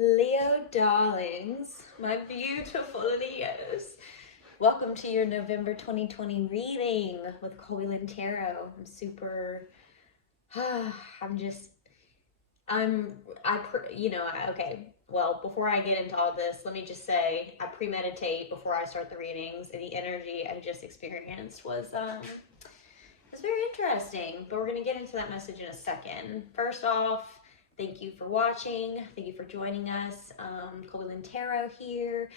Leo darlings, my beautiful Leos. Welcome to your November 2020 reading with ColbeeLynnTarot. I'm super, okay. Well, before I get into all this, let me just say I premeditate before I start the readings, and the energy I just experienced was very interesting. But we're gonna get into that message in a second. First off, thank you for watching. Thank you for joining us. ColbeeLynnTarot here.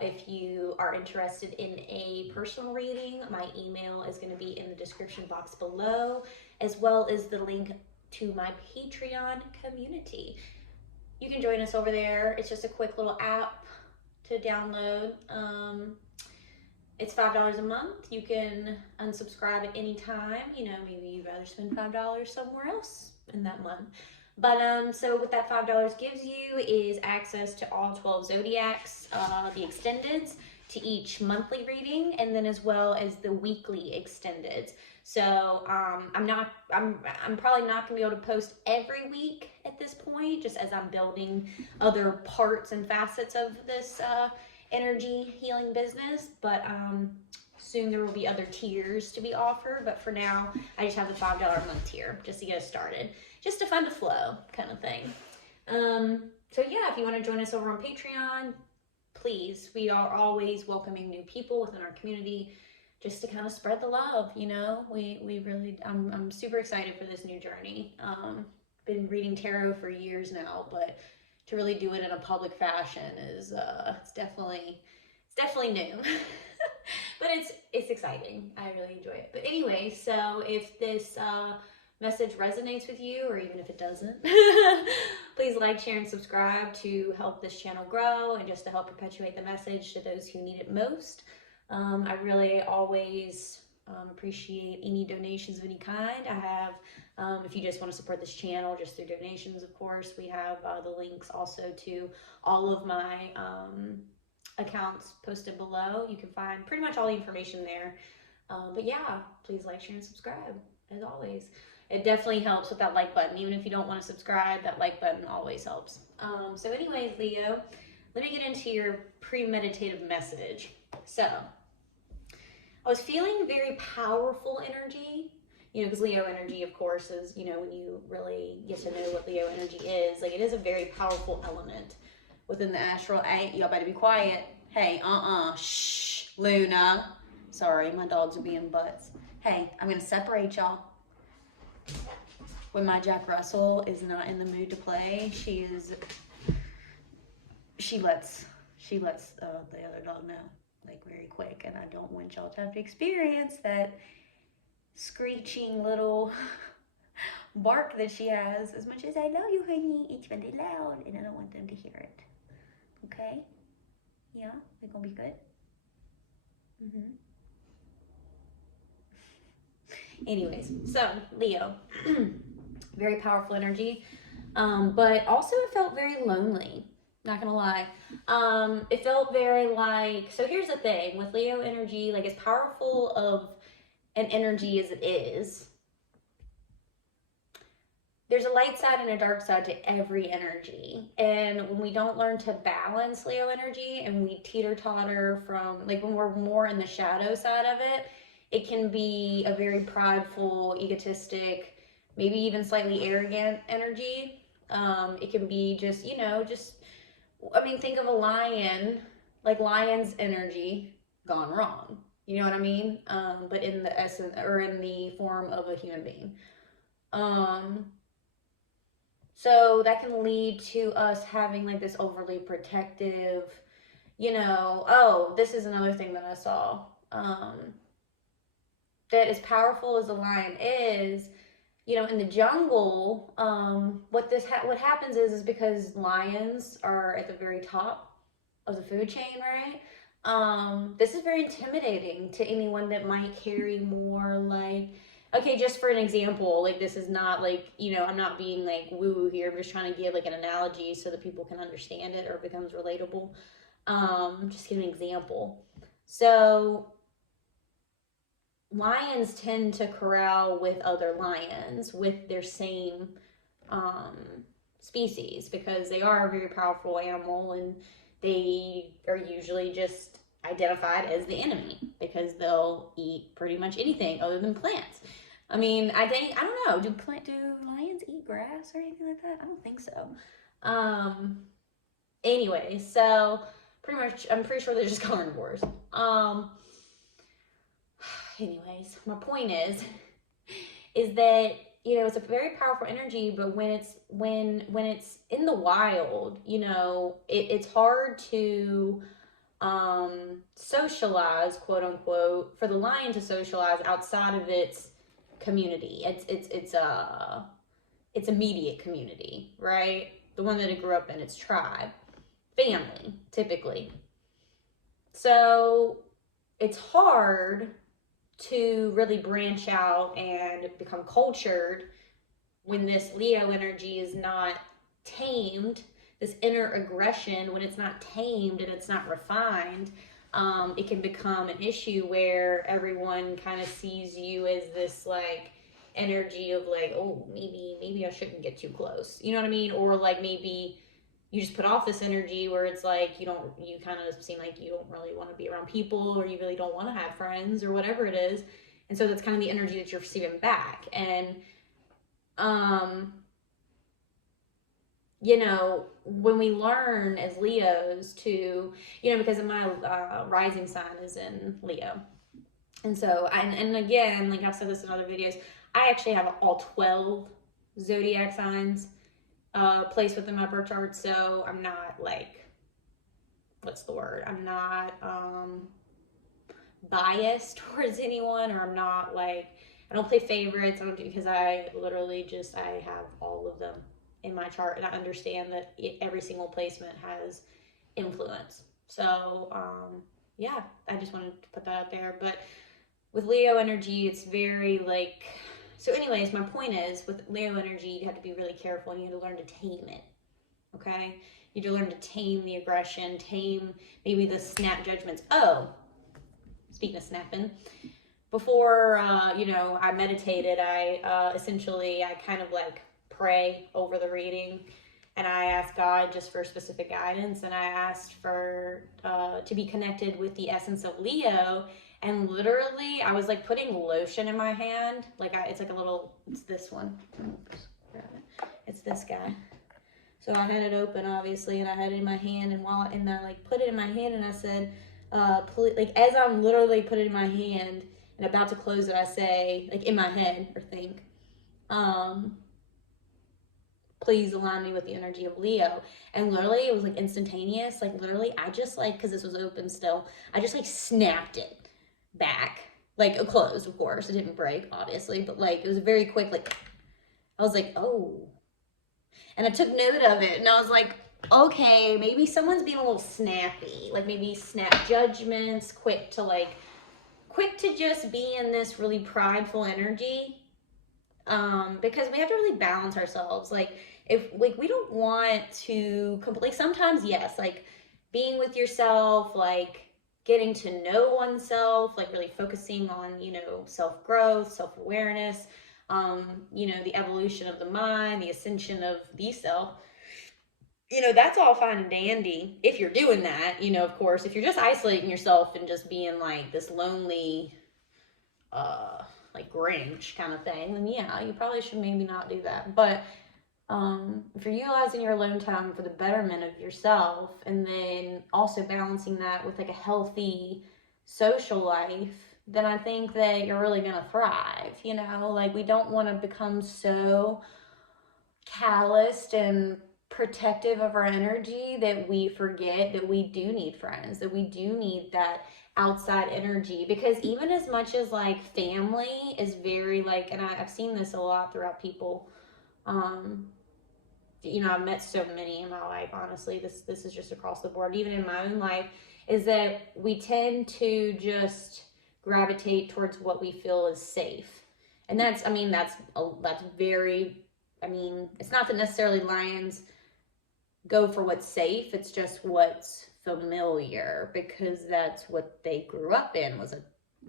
If you are interested in a personal reading, my email is going to be in the description box below, as well as the link to my Patreon community. You can join us over there. It's just a quick little app to download. It's $5 a month. You can unsubscribe at any time. Maybe you'd rather spend $5 somewhere else in that month. But so what that $5 gives you is access to all 12 zodiacs, the extendeds, to each monthly reading, and then as well as the weekly extendeds. So I'm probably not gonna be able to post every week at this point, just as I'm building other parts and facets of this energy healing business. But soon there will be other tiers to be offered. But for now, I just have the $5 a month tier just to get us started, just to fund the flow kind of thing. So yeah, if you want to join us over on Patreon, please. We are always welcoming new people within our community, just to kind of spread the love. We really, I'm super excited for this new journey. Been reading tarot for years now, but to really do it in a public fashion is it's definitely new. But it's exciting. I really enjoy it. But anyway, so if this message resonates with you, or even if it doesn't, please like, share, and subscribe to help this channel grow and just to help perpetuate the message to those who need it most. I really always appreciate any donations of any kind. I have, if you just want to support this channel just through donations, of course, we have the links also to all of my accounts posted below. You can find pretty much all the information there. But yeah, please like, share, and subscribe, as always. It definitely helps with that like button. Even if you don't want to subscribe, that like button always helps. So anyways, Leo, let me get into your premeditative message. So I was feeling very powerful energy, because Leo energy, of course, is, when you really get to know what Leo energy is, like, it is a very powerful element within the astral. Hey, y'all better be quiet. Hey, shh, Luna. Sorry, my dogs are being butts. Hey, I'm going to separate y'all. When my Jack Russell is not in the mood to play, she lets the other dog know, like, very quick, and I don't want y'all to have to experience that screeching little bark that she has. As much as I love you, honey, it's really loud, and I don't want them to hear it. Okay? Yeah, they're gonna be good. Anyways, so Leo, very powerful energy, but also it felt very lonely. Not gonna lie. It felt very like, so here's the thing with Leo energy, like, as powerful of an energy as it is, there's a light side and a dark side to every energy. And when we don't learn to balance Leo energy and we teeter-totter from, like, when we're more in the shadow side of it, it can be a very prideful, egotistic, maybe even slightly arrogant energy. It can be just, think of a lion, like lion's energy gone wrong. You know what I mean? But in the essence, or in the form of a human being. So that can lead to us having, like, this overly protective, oh, this is another thing that I saw. That as powerful as the lion is, in the jungle, what happens is because lions are at the very top of the food chain, right? This is very intimidating to anyone that might carry more, like, okay, just for an example, like, this is not like, I'm not being like woo-woo here. I'm just trying to give, like, an analogy so that people can understand it or it becomes relatable. Just give an example. So lions tend to corral with other lions with their same species, because they are a very powerful animal, and they are usually just identified as the enemy because they'll eat pretty much anything other than plants. I mean, I don't know. Do lions eat grass or anything like that? I don't think so. Anyway, so pretty much, I'm pretty sure they're just carnivores. Anyways, my point is that, you know, it's a very powerful energy, but when it's in the wild, you know, it's hard to socialize, quote unquote, for the lion to socialize outside of its community. Its immediate community, right? The one that it grew up in, its tribe, family, typically. So it's hard to really branch out and become cultured when this Leo energy is not tamed. This inner aggression, when it's not tamed and it's not refined, it can become an issue where everyone kind of sees you as this like energy of like, oh, maybe I shouldn't get too close. You know what I mean? Or like maybe you just put off this energy where it's like you kind of seem like you don't really want to be around people, or you really don't want to have friends, or whatever it is. And so that's kind of the energy that you're receiving back. And you know, when we learn as Leos to, you know, because of my rising sign is in Leo. And so, and again, like I've said this in other videos, I actually have all 12 zodiac signs placed within my birth chart. So I'm not like, what's the word? I'm not biased towards anyone, or I'm not like, I don't play favorites. I don't do, because I literally just, I have all of them in my chart, and I understand that every single placement has influence. So yeah, I just wanted to put that out there. But with Leo energy, it's very like, so anyways, my point is, with Leo energy, you have to be really careful, and you have to learn to tame it. Okay, you have to learn to tame the aggression, tame maybe the snap judgments. Oh, speaking of snapping, before you know, I meditated, I essentially, I kind of like pray over the reading, and I asked God just for specific guidance, and I asked for to be connected with the essence of Leo. And literally I was like putting lotion in my hand, like it's like a little, it's this one, it's this guy. So I had it open, obviously, and I had it in my hand, and I like put it in my hand, and I said, like as I'm literally putting it in my hand and about to close it, I say, like in my head, or think, please align me with the energy of Leo. And literally it was like instantaneous. Like literally I just like, because this was open still, I just like snapped it back, like it closed, of course, it didn't break obviously, but like it was very quick. Like I was like, oh, and I took note of it, and I was like, okay, maybe someone's being a little snappy, like maybe snap judgments, quick to just be in this really prideful energy. Because we have to really balance ourselves. Like if like we don't want to like sometimes, yes, like being with yourself, like getting to know oneself, like really focusing on, you know, self-growth, self-awareness, you know, the evolution of the mind, the ascension of the self. You know, that's all fine and dandy if you're doing that, you know, of course. If you're just isolating yourself and just being like this lonely like Grinch kind of thing, then yeah, you probably should maybe not do that. But if you're utilizing your alone time for the betterment of yourself, and then also balancing that with like a healthy social life, then I think that you're really gonna thrive. You know, like we don't want to become so calloused and protective of our energy that we forget that we do need friends, that we do need that outside energy. Because even as much as like family is very like, and I've seen this a lot throughout people, you know, I've met so many in my life, honestly, this is just across the board, even in my own life, is that we tend to just gravitate towards what we feel is safe. And that's, I mean, that's very, I mean, it's not that necessarily lions go for what's safe, it's just what's familiar, because that's what they grew up in, was a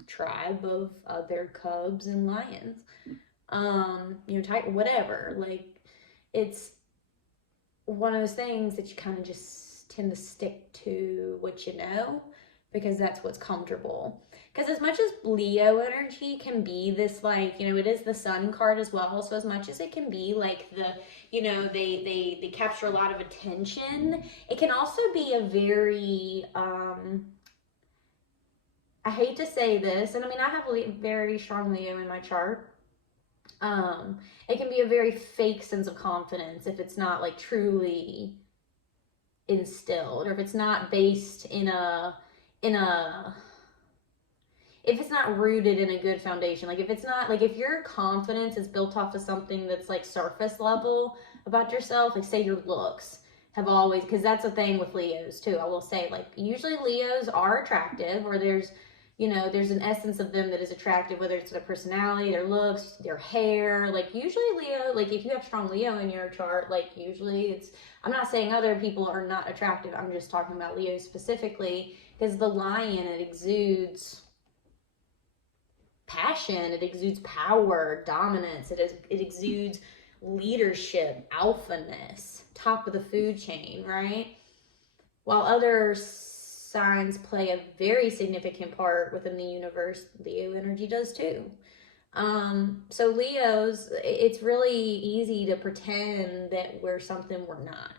tribe of other cubs and lions, you know, tiger, whatever. Like it's one of those things that you kind of just tend to stick to what you know, because that's what's comfortable. Because as much as Leo energy can be this, like, you know, it is the sun card as well. So as much as it can be like the, you know, they capture a lot of attention, it can also be a very, I hate to say this, and I mean, I have a very strong Leo in my chart. It can be a very fake sense of confidence if it's not like truly instilled, or if it's not based in a if it's not rooted in a good foundation. Like if it's not, like if your confidence is built off of something that's like surface level about yourself, like say your looks have always, because that's a thing with Leos too, I will say, like usually Leos are attractive, or there's, you know, there's an essence of them that is attractive, whether it's their personality, their looks, their hair. Like usually Leo, like if you have strong Leo in your chart, like usually it's, I'm not saying other people are not attractive, I'm just talking about Leo specifically, because the lion, it exudes passion, it exudes power, dominance, it exudes leadership, alphaness, top of the food chain, right? While other signs play a very significant part within the universe, Leo energy does too. So Leos, it's really easy to pretend that we're something we're not.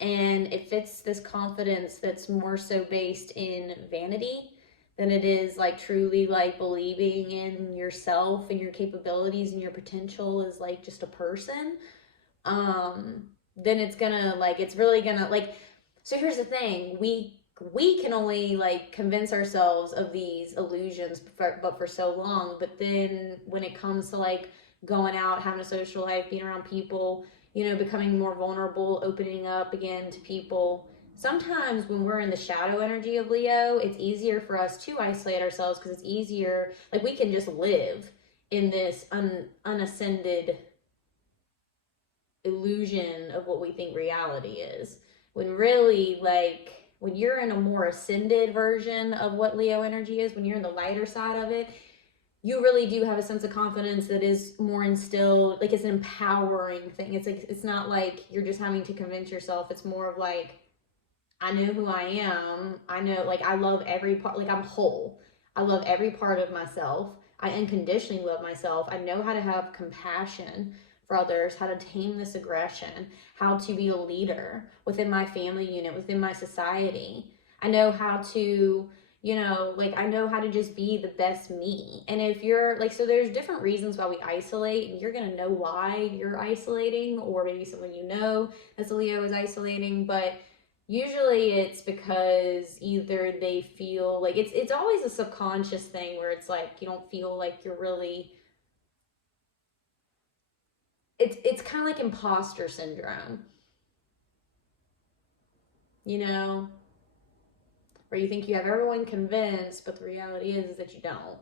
And it fits this confidence that's more so based in vanity than it is like truly like believing in yourself and your capabilities and your potential as like just a person. Then it's gonna like, it's really gonna like, so here's the thing, we can only like convince ourselves of these illusions but for so long. But then when it comes to like going out, having a social life, being around people, you know, becoming more vulnerable, opening up again to people, sometimes when we're in the shadow energy of Leo, it's easier for us to isolate ourselves, because it's easier, like we can just live in this unascended illusion of what we think reality is, when really, like, when you're in a more ascended version of what Leo energy is, when you're in the lighter side of it, you really do have a sense of confidence that is more instilled. Like it's an empowering thing. It's like, it's not like you're just having to convince yourself. It's more of like, I know who I am. I know, like, I love every part, like I'm whole. I love every part of myself. I unconditionally love myself. I know how to have compassion for others, how to tame this aggression, how to be a leader within my family unit, within my society. I know how to, you know, like I know how to just be the best me. And if you're like, so there's different reasons why we isolate, and you're going to know why you're isolating, or maybe someone you know as a Leo is isolating, but usually it's because either they feel like it's always a subconscious thing where it's like you don't feel like you're really, it's kind of like imposter syndrome, you know, where you think you have everyone convinced, but the reality is that you don't.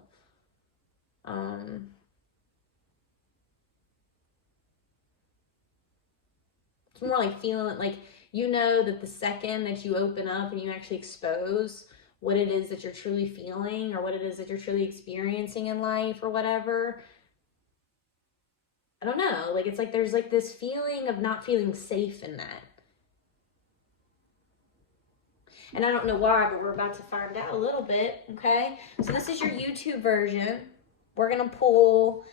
It's more like feeling like, you know, that the second that you open up and you actually expose what it is that you're truly feeling, or what it is that you're truly experiencing in life or whatever, I don't know, like it's like there's like this feeling of not feeling safe in that. And I don't know why, but we're about to find out a little bit, okay? So this is your YouTube version. We're going to pull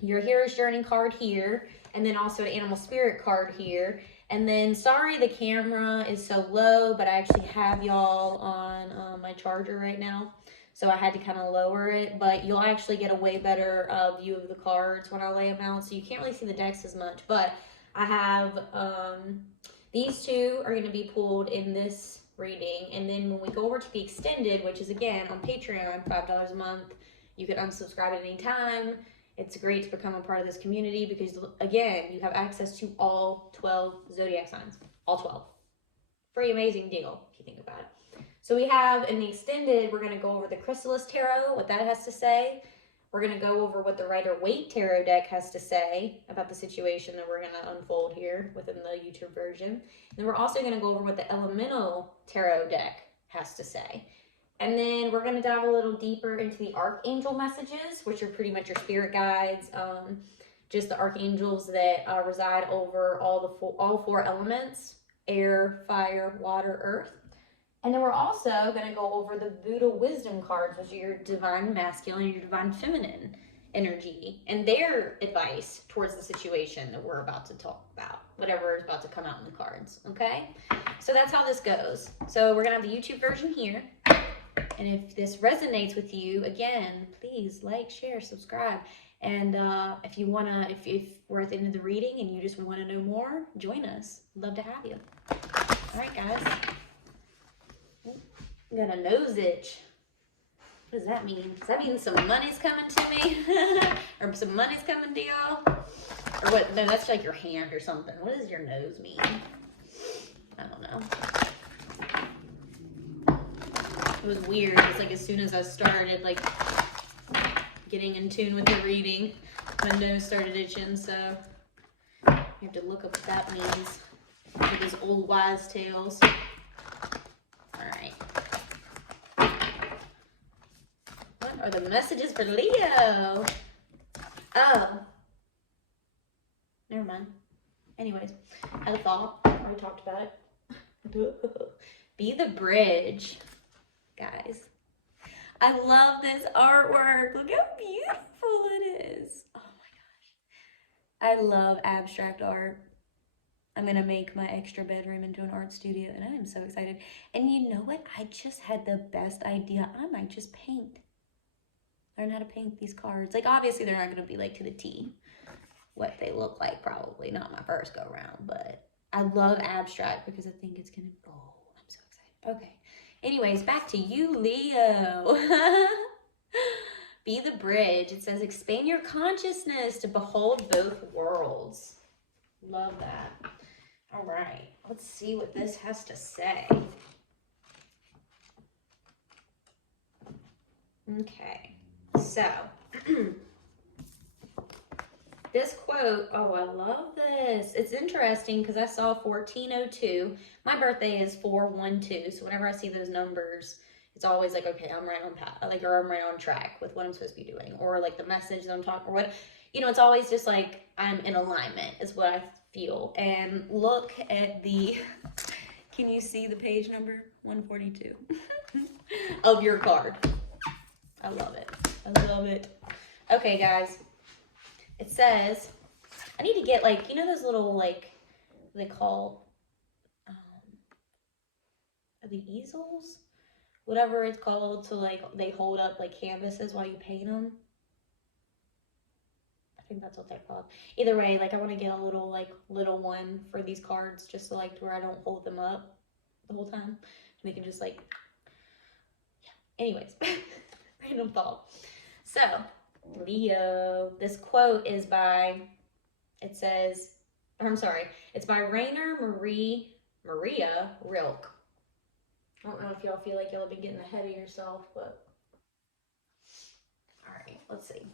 your Hero's Journey card here, and then also an Animal Spirit card here. And then, sorry the camera is so low, but I actually have y'all on my charger right now, so I had to kind of lower it. But you'll actually get a way better view of the cards when I lay them out, so you can't really see the decks as much. But I have these two are going to be pulled in this reading, and then when we go over to the extended, which is again on Patreon, $5 a month, you can unsubscribe at any time. It's great to become a part of this community because, again, you have access to all 12 zodiac signs. All 12. Pretty amazing deal, if you think about it. So we have, in the extended, we're going to go over the Chrysalis Tarot, what that has to say. We're going to go over what the Rider-Waite Tarot deck has to say about the situation that we're going to unfold here within the YouTube version. And then we're also going to go over what the Elemental Tarot deck has to say. And then we're going to dive a little deeper into the Archangel messages, which are pretty much your spirit guides, just the archangels that reside over all four elements: air, fire, water, earth. And then we're also going to go over the Buddha wisdom cards, which are your divine masculine and your divine feminine energy, and their advice towards the situation that we're about to talk about, whatever is about to come out in the cards. Okay, so that's how this goes. So we're gonna have the YouTube version here, and if this resonates with you, again, please like, share, subscribe, and if you wanna, if we're at the end of the reading and you just want to know more, join us. Love to have you. All right, guys. I got a nose itch. What does that mean? Does that mean some money's coming to me? Or some money's coming to y'all? Or what? No, that's like your hand or something. What does your nose mean? I don't know. It was weird. It's like as soon as I started like getting in tune with the reading, my nose started itching, so you have to look up what that means. Like those old wise tales. Alright. Are the messages for Leo? Oh. Never mind. Anyways, had a thought. Already talked about it. Be the bridge. Guys. I love this artwork. Look how beautiful it is. Oh my gosh. I love abstract art. I'm going to make my extra bedroom into an art studio, and I am so excited. And you know what? I just had the best idea. I might just paint. Learn how to paint these cards. Like, obviously, they're not going to be, like, to the T what they look like, probably. Not my first go-around, but I love abstract because I think it's going to... Oh, I'm so excited. Okay. Anyways, back to you, Leo. Be the bridge. It says, expand your consciousness to behold both worlds. Love that. All right. Let's see what this has to say. Okay. So, this quote, oh, I love this. It's interesting because I saw 1402. My birthday is 412, so whenever I see those numbers, it's always like, okay, I'm right on path, like, or I'm right on track with what I'm supposed to be doing, or like the message that I'm talking, or what, you know, it's always just like I'm in alignment is what I feel. And look at the, can you see the page number? 142 of your card. I love it. I love it. Okay, guys. It says, I need to get, like, you know those little, like, what they call, the easels? Whatever it's called, to, like, they hold up, like, canvases while you paint them. I think that's what they're called. Either way, like, I want to get a little, like, little one for these cards, just so, like, to where I don't hold them up the whole time. We can just, like, yeah. Anyways, random thought. So, Leo, this quote is by, it says, I'm sorry, it's by Rainer Maria Rilke. I don't know if y'all feel like y'all have been getting ahead of yourself, but all right, let's see.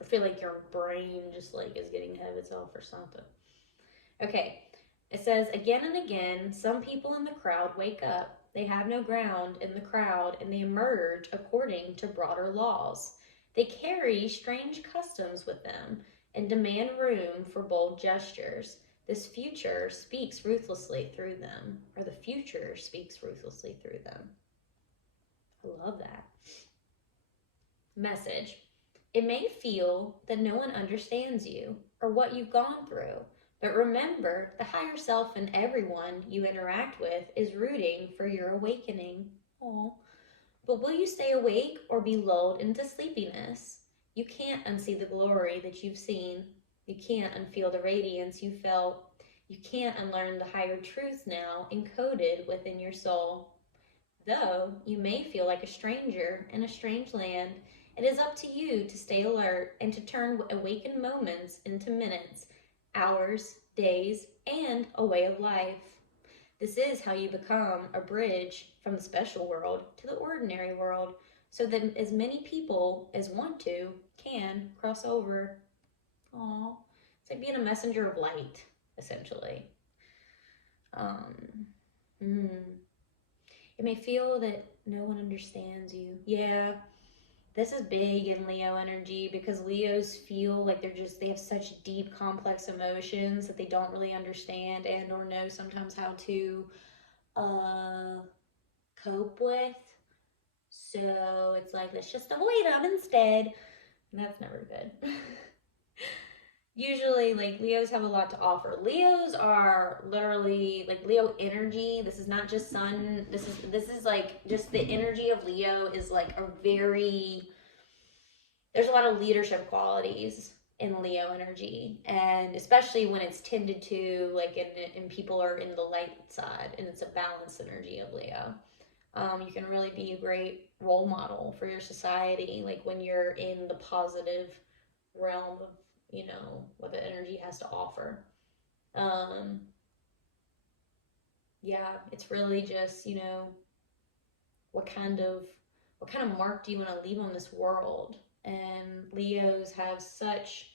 I feel like your brain just like is getting ahead of itself or something. Okay, it says, again and again, some people in the crowd wake up. They have no ground in the crowd, and they emerge according to broader laws. They carry strange customs with them and demand room for bold gestures. This future speaks ruthlessly through them, or the future speaks ruthlessly through them. I love that. Message. It may feel that no one understands you or what you've gone through, but remember, the higher self in everyone you interact with is rooting for your awakening. Aww. But will you stay awake or be lulled into sleepiness? You can't unsee the glory that you've seen. You can't unfeel the radiance you felt. You can't unlearn the higher truths now encoded within your soul. Though you may feel like a stranger in a strange land, it is up to you to stay alert and to turn awakened moments into minutes, hours, days, and a way of life. This is how you become a bridge from the special world to the ordinary world, so that as many people as want to can cross over. Aww. It's like being a messenger of light, essentially. It may feel that no one understands you. Yeah, this is big in Leo energy because Leos feel like they have such deep, complex emotions that they don't really understand and or know sometimes how to cope with. So it's like, let's just avoid them instead. And that's never good. Usually, like, Leos have a lot to offer. Leos are literally, like, Leo energy. This is not just sun. This is like, just the energy of Leo is like a very, there's a lot of leadership qualities in Leo energy. And especially when it's tended to, like, and people are in the light side and it's a balanced energy of Leo. You can really be a great role model for your society, like when you're in the positive realm of, you know, what the energy has to offer. Yeah, it's really just, you know, what kind of mark do you want to leave on this world? And Leos have such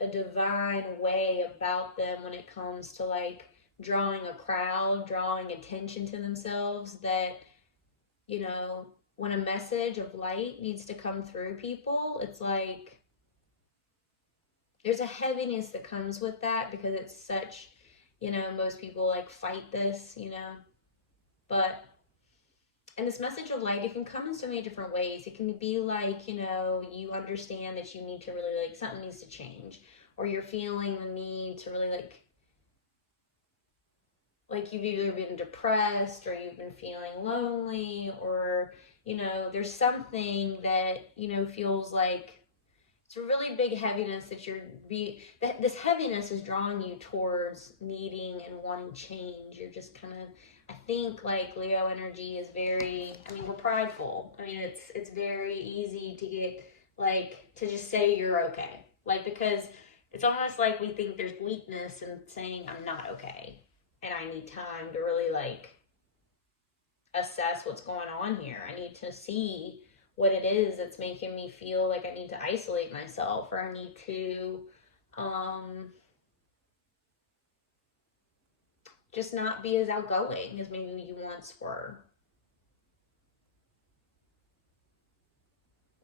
a divine way about them when it comes to like drawing a crowd, drawing attention to themselves, that, you know, when a message of light needs to come through people, it's like there's a heaviness that comes with that because it's such, you know, most people like fight this, you know, but, and this message of light, it can come in so many different ways. It can be like, you know, you understand that you need to really, like, something needs to change, or you're feeling the need to really like you've either been depressed or you've been feeling lonely, or, you know, there's something that, you know, feels like it's a really big heaviness that that this heaviness is drawing you towards needing and wanting change. You're just kind of, I think, like, Leo energy is very, I mean, we're prideful. I mean, it's very easy to get, like, to just say you're okay. Like, because it's almost like we think there's weakness in saying I'm not okay. And I need time to really, like, assess what's going on here. I need to see what it is that's making me feel like I need to isolate myself, or I need to just not be as outgoing as maybe you once were.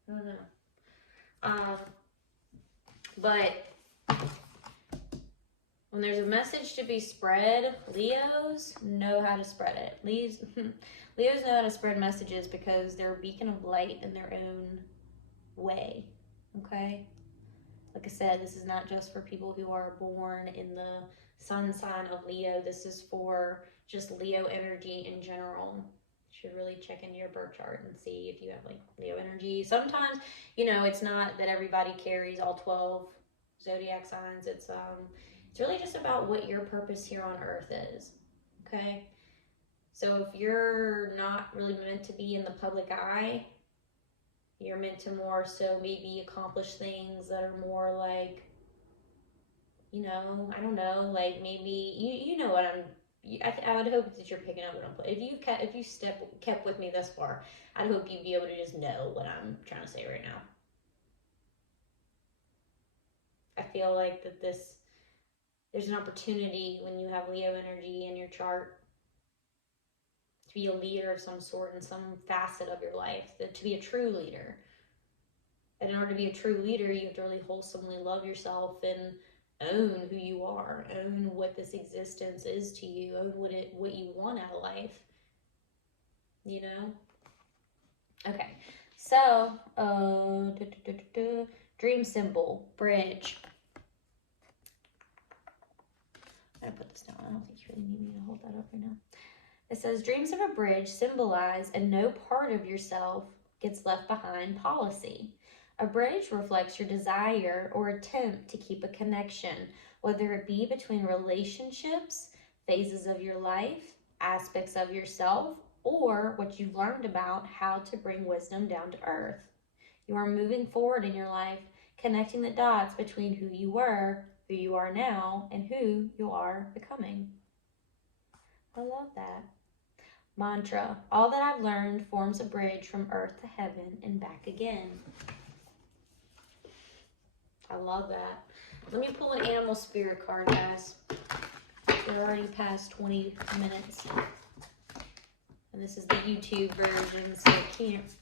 I don't know. But when there's a message to be spread, Leos know how to spread it. Leos know how to spread messages because they're a beacon of light in their own way, okay? Like I said, this is not just for people who are born in the sun sign of Leo. This is for just Leo energy in general. You should really check into your birth chart and see if you have, like, Leo energy. Sometimes, you know, it's not that everybody carries all 12 zodiac signs. It's really just about what your purpose here on earth is, okay? So if you're not really meant to be in the public eye, you're meant to more so maybe accomplish things that are more like, you know, I don't know, like maybe, you know what I would hope that you're picking up what I'm putting. If you kept with me this far, I'd hope you'd be able to just know what I'm trying to say right now. I feel like that there's an opportunity when you have Leo energy in your chart to be a leader of some sort in some facet of your life, to be a true leader. And in order to be a true leader, you have to really wholesomely love yourself and own who you are, own what this existence is to you, own what you want out of life, you know? Okay, so, dream symbol, bridge. I'm gonna put this down. I don't think you really need me to hold that up right now. It says, dreams of a bridge symbolize a no part of yourself gets left behind policy. A bridge reflects your desire or attempt to keep a connection, whether it be between relationships, phases of your life, aspects of yourself, or what you've learned about how to bring wisdom down to earth. You are moving forward in your life, connecting the dots between who you were, who you are now, and who you are becoming. I love that. Mantra, all that I've learned forms a bridge from earth to heaven and back again. I love that. Let me pull an animal spirit card, guys. We're already past 20 minutes. And this is the YouTube version, so I can't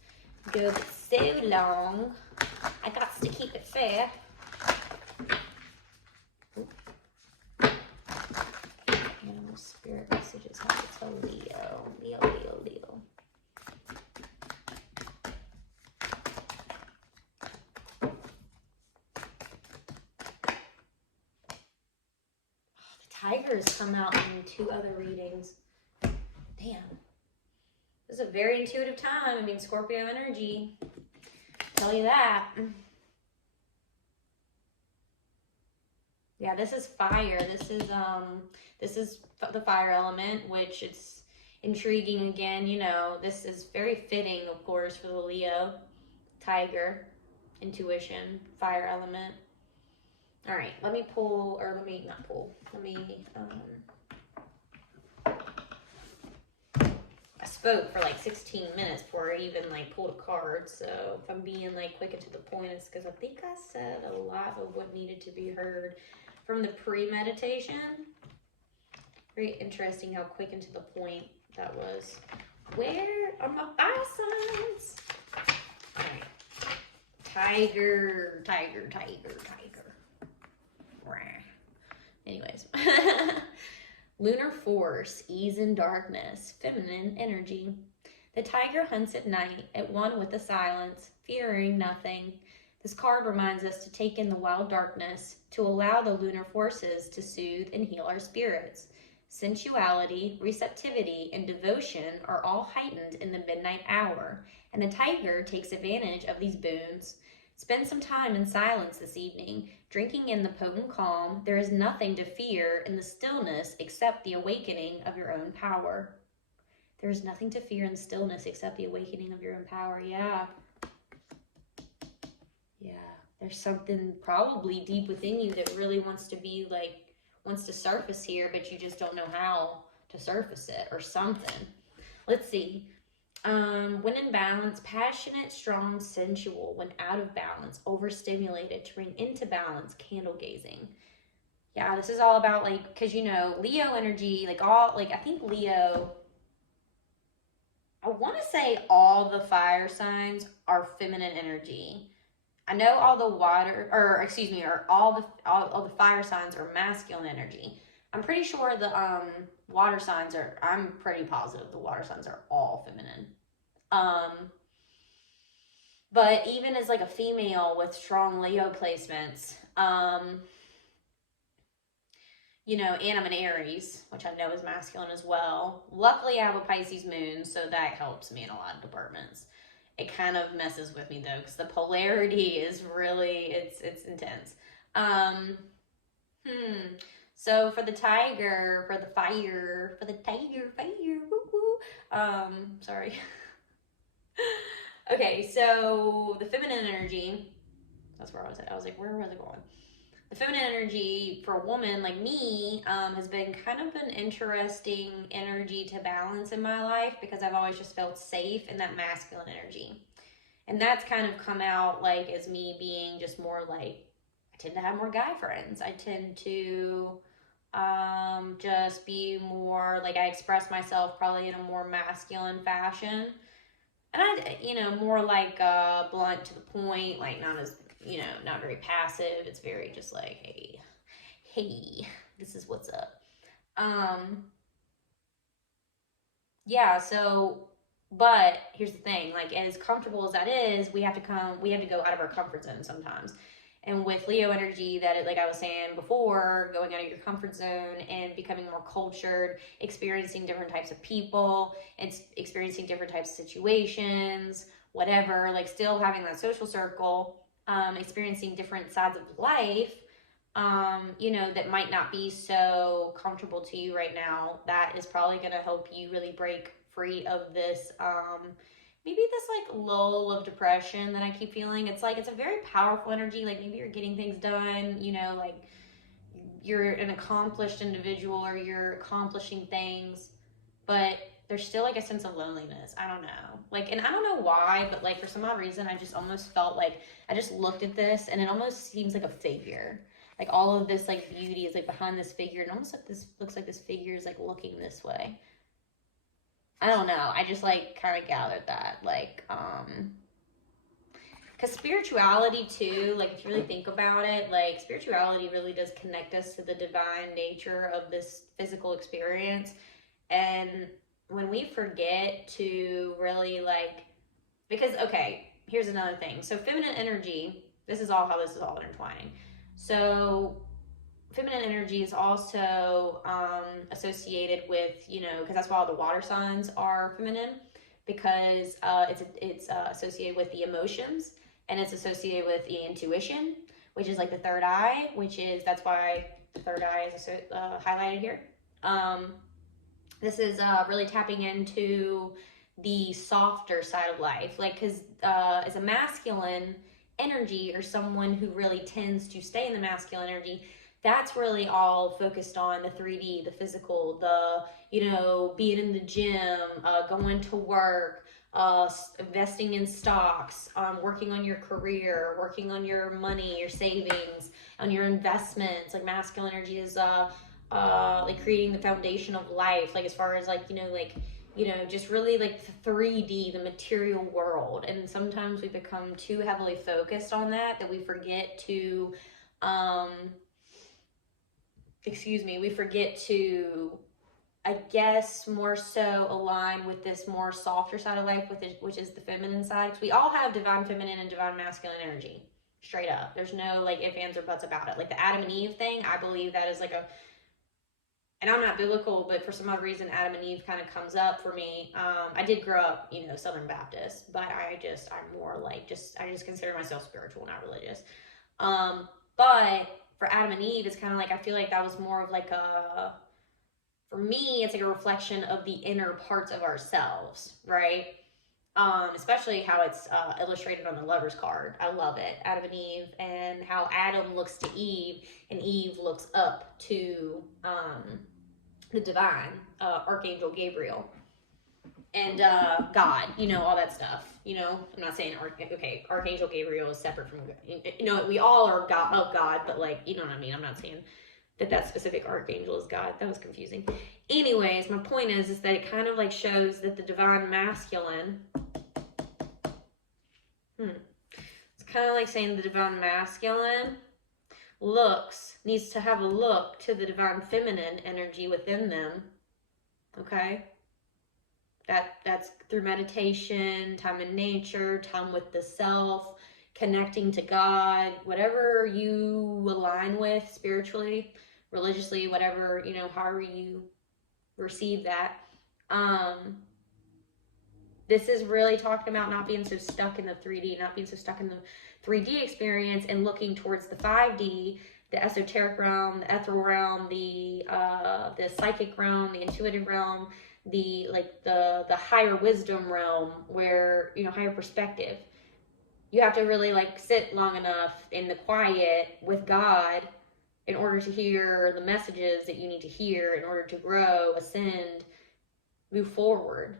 go so long. I got to keep it fair. Animal spirit messages how to tell Leo. Leo, Leo, Leo. Tigers come out in 2 other readings. Damn. This is a very intuitive time. I mean, Scorpio energy. Tell you that. Yeah, this is fire. This is the fire element, which it's intriguing again. You know, this is very fitting, of course, for the Leo. Tiger, intuition, fire element. All right, let me pull, or let me not pull. Let me, I spoke for like 16 minutes before I even like pulled a card. So if I'm being like quick and to the point, it's because I think I said a lot of what needed to be heard from the pre-meditation. Very interesting how quick and to the point that was. Where are my fire signs? All right. Tiger, tiger, tiger, tiger. Anyways. Lunar force, ease in darkness, feminine energy. The tiger hunts at night, at one with the silence, fearing nothing. This card reminds us to take in the wild darkness, to allow the lunar forces to soothe and heal our spirits. Sensuality, receptivity, and devotion are all heightened in the midnight hour, and the tiger takes advantage of these boons. Spend some time in silence this evening, drinking in the potent calm. There is nothing to fear in the stillness except the awakening of your own power. There is nothing to fear in the stillness except the awakening of your own power. Yeah. Yeah. There's something probably deep within you that really wants to surface here, but you just don't know how to surface it or something. Let's see. When in balance, passionate, strong, sensual. When out of balance, overstimulated. To bring into balance, candle gazing. Yeah, this is all about because Leo energy, I think Leo, I want to say all the fire signs are feminine energy. I know all the all the fire signs are masculine energy. I'm pretty sure the water signs I'm pretty positive the water signs are all feminine. But even as a female with strong Leo placements, and I'm an Aries, which I know is masculine as well. Luckily, I have a Pisces moon, so that helps me in a lot of departments. It kind of messes with me though, because the polarity is really, it's intense. So for the tiger, for the tiger, woo woo. Sorry. Okay, so the feminine energy, that's where I was at. I was like, where was it going? The feminine energy for a woman like me has been kind of an interesting energy to balance in my life because I've always just felt safe in that masculine energy. And that's kind of come out as me being just more I tend to have more guy friends. I tend to just be more I express myself probably in a more masculine fashion. And I, more blunt to the point, not as, not very passive. It's very just hey, this is what's up. Yeah, so, but here's the thing, as comfortable as that is, we have to go out of our comfort zone sometimes. And with Leo energy, that I was saying before, going out of your comfort zone and becoming more cultured, experiencing different types of people, and experiencing different types of situations, whatever, still having that social circle, experiencing different sides of life, that might not be so comfortable to you right now. That is probably going to help you really break free of this, maybe this lull of depression that I keep feeling. It's it's a very powerful energy. Maybe you're getting things done, you're an accomplished individual or you're accomplishing things, but there's still a sense of loneliness. I don't know. And I don't know why, but for some odd reason, I just almost felt I just looked at this and it almost seems like a figure. All of this beauty is behind this figure, and almost looks like this figure is looking this way. I don't know. I just kind of gathered that Because spirituality too, like if you really think about it, like spirituality really does connect us to the divine nature of this physical experience. And when we forget to really like, because okay, here's another thing. So feminine energy, this is all how this is all intertwining. So feminine energy is also associated with, you know, because that's why all the water signs are feminine, because it's associated with the emotions, and it's associated with the intuition, which is like the third eye, which is, that's why the third eye is highlighted here. This is really tapping into the softer side of life, like, because as a masculine energy, or someone who really tends to stay in the masculine energy, that's really all focused on the 3D, the physical, the, you know, being in the gym, going to work, investing in stocks, working on your career, working on your money, your savings, on your investments. Like masculine energy is like creating the foundation of life, like as far as like, you know, just really like the 3D, the material world. And sometimes we become too heavily focused on that we forget to we forget to, I guess, more so align with this more softer side of life, which is the feminine side. Because we all have divine feminine and divine masculine energy, straight up. There's no like ifs, ands, or buts about it. Like the Adam and Eve thing, I believe that is like a, and I'm not biblical, but for some odd reason, Adam and Eve kind of comes up for me. I did grow up, you know, Southern Baptist, but I'm more like I just consider myself spiritual, not religious. But for Adam and Eve, it's kind of like, I feel like that was more of like for me, it's like a reflection of the inner parts of ourselves, right? Especially how it's illustrated on the lover's card. I love it, Adam and Eve, and how Adam looks to Eve and Eve looks up to the divine, Archangel Gabriel, and God, you know, all that stuff. You know, I'm not saying Archangel Gabriel is separate from, you know, we all are God of God, but like, you know what I mean. I'm not saying that specific archangel is God. That was confusing. Anyways, my point is that it kind of like shows that the divine masculine. It's kind of like saying the divine masculine needs to have a look to the divine feminine energy within them. Okay. That's through meditation, time in nature, time with the self, connecting to God, whatever you align with spiritually, religiously, whatever, you know, however you receive that. This is really talking about not being so stuck in the 3D, not being so stuck in the 3D experience, and looking towards the 5D, the esoteric realm, the ethereal realm, the psychic realm, the intuitive realm, the higher wisdom realm, where, you know, higher perspective. You have to really like sit long enough in the quiet with God in order to hear the messages that you need to hear in order to grow, ascend, move forward.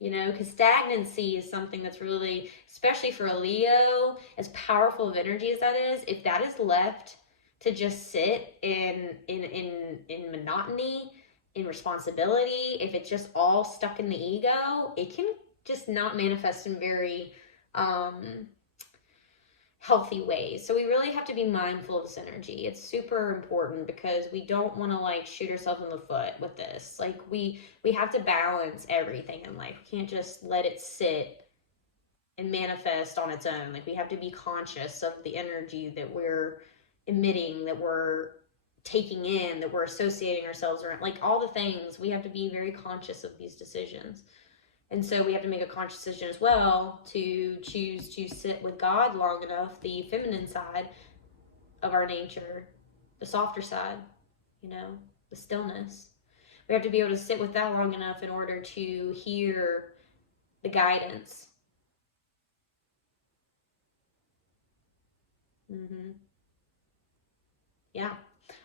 You know, because stagnancy is something that's really, especially for a Leo, as powerful of energy as that is, if that is left to just sit in monotony, in responsibility, if it's just all stuck in the ego, it can just not manifest in very healthy ways. So we really have to be mindful of this energy. It's super important, because we don't want to like shoot ourselves in the foot with this. Like we have to balance everything in life. We can't just let it sit and manifest on its own. Like we have to be conscious of the energy that we're emitting, that we're taking in, that we're associating ourselves around, like all the things. We have to be very conscious of these decisions. And so we have to make a conscious decision as well to choose to sit with God long enough, the feminine side of our nature, the softer side, you know, the stillness. We have to be able to sit with that long enough in order to hear the guidance. Yeah.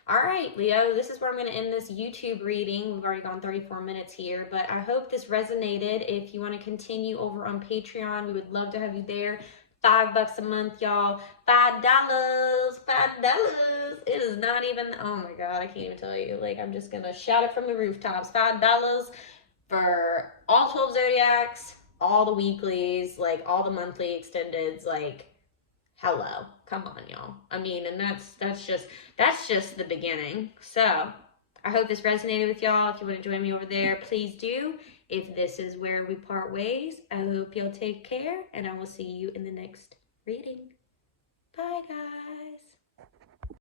All right, Leo, this is where I'm going to end this YouTube reading. We've already gone 34 minutes here, but I hope this resonated. If you want to continue over on Patreon, we would love to have you there. $5 a month, y'all. $5. It is not even, oh my God, I can't even tell you. Like, I'm just going to shout it from the rooftops. $5 for all 12 zodiacs, all the weeklies, like all the monthly extendeds, like Hello. Come on, y'all. I mean, and that's just the beginning. So I hope this resonated with y'all. If you want to join me over there, please do. If this is where we part ways, I hope you'll take care, and I will see you in the next reading. Bye, guys.